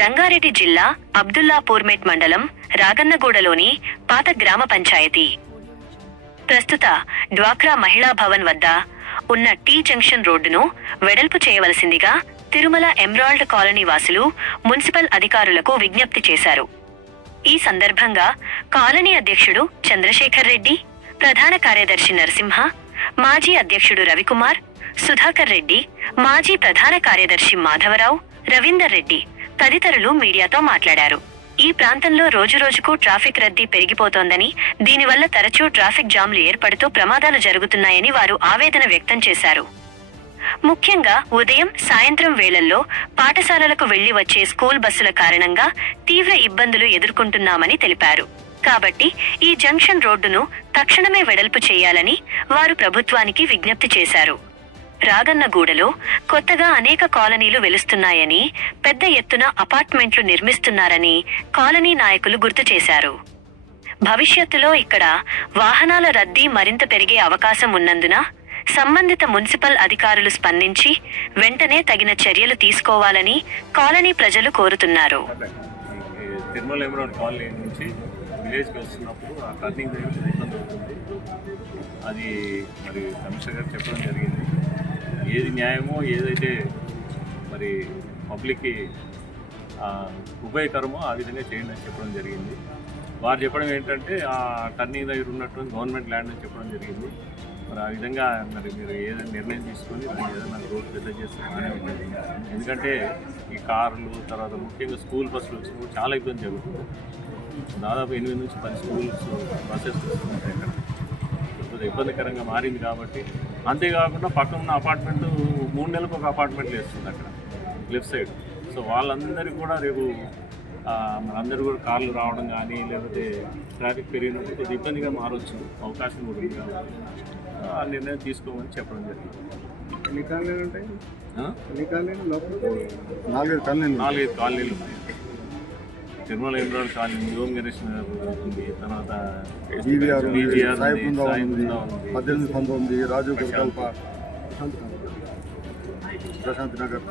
రంగారెడ్డి జిల్లా అబ్దుల్లాపూర్మెట్ మండలం రాగన్నగూడలోని పాత గ్రామ పంచాయతీ. ప్రస్తుత డ్వాక్రా మహిళా భవన్ వద్ద ఉన్న టీ జంక్షన్ రోడ్డును వెడల్పు చేయవలసిందిగా తిరుమల ఎమరాల్డ్ కాలనీ వాసులు మున్సిపల్ అధికారులకు విజ్ఞప్తి చేశారు. ఈ సందర్భంగా కాలనీ అధ్యక్షుడు చంద్రశేఖర్ రెడ్డి, ప్రధాన కార్యదర్శి నరసింహ, మాజీ అధ్యక్షుడు రవికుమార్, సుధాకర్ రెడ్డి, మాజీ ప్రధాన కార్యదర్శి మాధవరావు, రవీందర్ రెడ్డి తదితరులు మీడియాతో మాట్లాడారు. ఈ ప్రాంతంలో రోజురోజుకు ట్రాఫిక్ రద్దీ పెరిగిపోతోందని, దీనివల్ల తరచూ ట్రాఫిక్ జామ్లు ఏర్పడుతూ ప్రమాదాలు జరుగుతున్నాయని వారు ఆవేదన వ్యక్తం చేశారు. ముఖ్యంగా ఉదయం, సాయంత్రం వేళల్లో పాఠశాలలకు వెళ్లి వచ్చే స్కూల్ బస్సుల కారణంగా తీవ్ర ఇబ్బందులు ఎదుర్కొంటున్నామని తెలిపారు. కాబట్టి ఈ జంక్షన్ రోడ్డును తక్షణమే వెడల్పు చేయాలని వారు ప్రభుత్వానికి విజ్ఞప్తి చేశారు. రాగన్నగూడలో కొత్తగా అనేక కాలనీలు వెలుస్తున్నాయని, పెద్ద ఎత్తున అపార్ట్మెంట్లు నిర్మిస్తున్నారని కాలనీ నాయకులు గుర్తు చేశారు. భవిష్యత్తులో ఇక్కడ వాహనాల రద్దీ మరింత పెరిగే అవకాశం ఉన్నందున సంబంధిత మున్సిపల్ అధికారులు స్పందించి వెంటనే తగిన చర్యలు తీసుకోవాలని కాలనీ ప్రజలు కోరుతున్నారు. తిరుమల ఎమరాల్డ్ కాలనీ నుంచి విలేజ్కి వస్తున్నప్పుడు ఆ టర్నింగ్ దగ్గర ఇబ్బంది అవుతుంది. అది మరి కమిషనర్ గారు చెప్పడం జరిగింది. ఏది న్యాయమో, ఏదైతే మరి పబ్లిక్కి ఉపయోగకరమో ఆ విధంగా చేయండి అని చెప్పడం జరిగింది. వారు చెప్పడం ఏంటంటే ఆ టర్నింగ్ దగ్గర ఉన్నటువంటి గవర్నమెంట్ ల్యాండ్ అని చెప్పడం జరిగింది. మరి ఆ విధంగా మరి మీరు ఏదైనా నిర్ణయం తీసుకొని దాన్ని ఏదైనా రోడ్ పెద్ద చేస్తే బాగానే ఉంటుంది. ఎందుకంటే ఈ కార్లు, తర్వాత ముఖ్యంగా స్కూల్ బస్సులు వచ్చినప్పుడు చాలా ఇబ్బంది జరుగుతుంది. దాదాపు 8 నుంచి 10 స్కూల్స్ బస్సెస్ వస్తున్నాయి ఇక్కడ. కొద్దిగా ఇబ్బందికరంగా మారింది కాబట్టి. అంతేకాకుండా పక్కన ఉన్న అపార్ట్మెంట్ 3 నెలలకు ఒక అపార్ట్మెంట్ వేస్తుంది అక్కడ లెఫ్ట్ సైడ్. సో వాళ్ళందరికీ కూడా రేపు మనందరూ కూడా కార్లు రావడం కానీ, లేకపోతే ట్రాఫిక్ పెరిగినప్పుడు కొద్దిగా ఇబ్బందిగా మారవచ్చు, అవకాశం కూడా ఉంది. కాబట్టి ఆ నిర్ణయం తీసుకోమని చెప్పడం జరిగింది. ఎన్ని కాలనీలు ఉంటాయి? 4 కాలనీలు ఉన్నాయి. Tirumala emerald colony, new Ganesh ఉంది, తర్వాత BVR ఉంది, BVR ఉంది, 18, 19 రాజు ప్రశాంత్ నగర్.